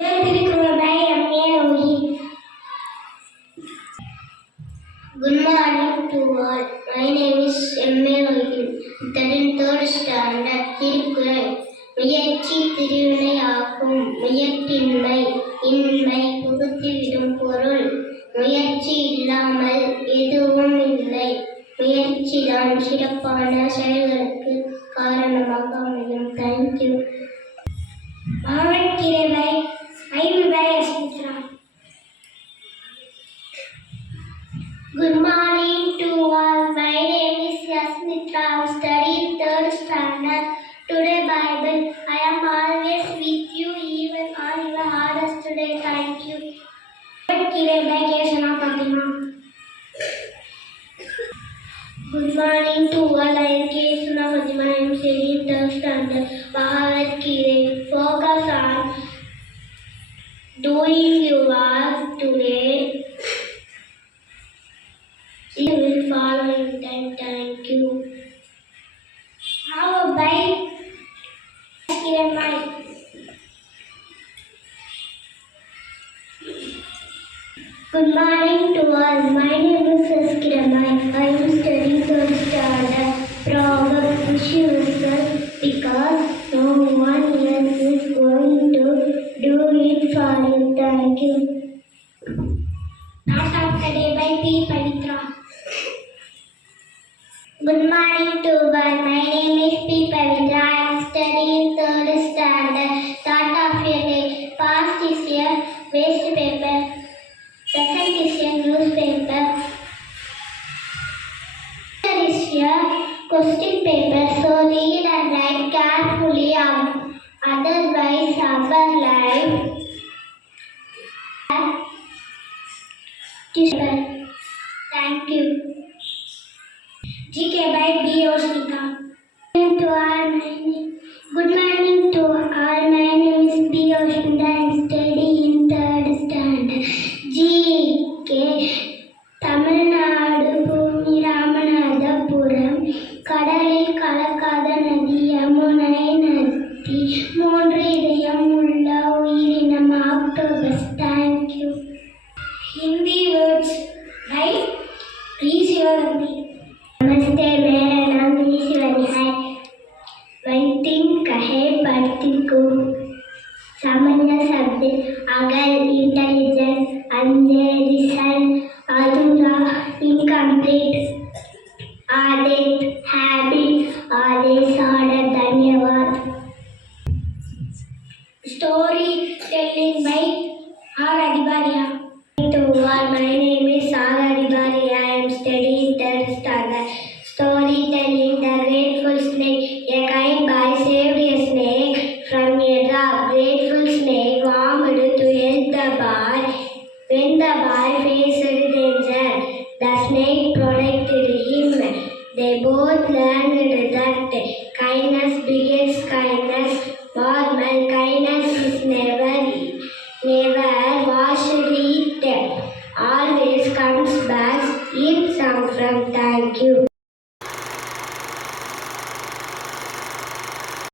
Good morning to all. My name is M.A. Rohil. Studying third standard. Thirukkural. முயற்சி திருவினை ஆக்கும். முயற்றின்மை இன்மை புகுத்திவிடும் பொருள். முயற்சி இல்லாமல் எதுவும் இல்லை. முயற்சிதான் சிறப்பான செயல்களுக்கு காரணமாக அமையும். Thank you. மாவட்டிரை ஐம்பதாய் அஸ்மித்ரா. Good morning to all. My name is Yasmitra. I study third standard. Today Bible. I am always with you, even on your hardest today. Thank you. Good morning to all. I am Kesuna Fatima. I am studying third standard. Bhagavad Gita. Focus on doing your work today. You will follow in time. Thank you. How about Kiranmai? Good morning to all. My name is Kiranmai. I am studying third standard. Proverb push yourself because no one else is going to do it for you. Thank you. Thought of the day by P. Pavitra. Good morning to all. My name is P. Pavitra. I am studying third standard. Thought of your day. Past is a waste paper. Present is a newspaper. Future is a question paper. So read and write carefully. Otherwise, our life. Thank you. GK by B. Osnika. Good morning to all. My name is B. Osnika. I am studying third standard. GK. Tamil Nadu பூமி ராமநாதபுரம். கடலில் கலக்காத நதி யமுனை நதி. மூன்று இதயம் உள்ள உயிரினம் octopus. Thank you. Hindi words by Rishivani. नमस्ते, मेरा नाम ईश्वरी है. वैदिक कहे पढ़ती को सामान्य शब्द अगर इंटेलिजेंस अनजेरिसन अधूरा इनकम्प्लीट आदत हैबिट आदेश ऑर्डर. धन्यवाद. Story telling by R. Adibaria. To all, my name is Saga Adibari. I am studying third standard. Storytelling. The grateful snake. A kind boy saved a snake from a trap. Grateful snake warmed to help the boy when the boy faced danger. The snake protected him. They both learned that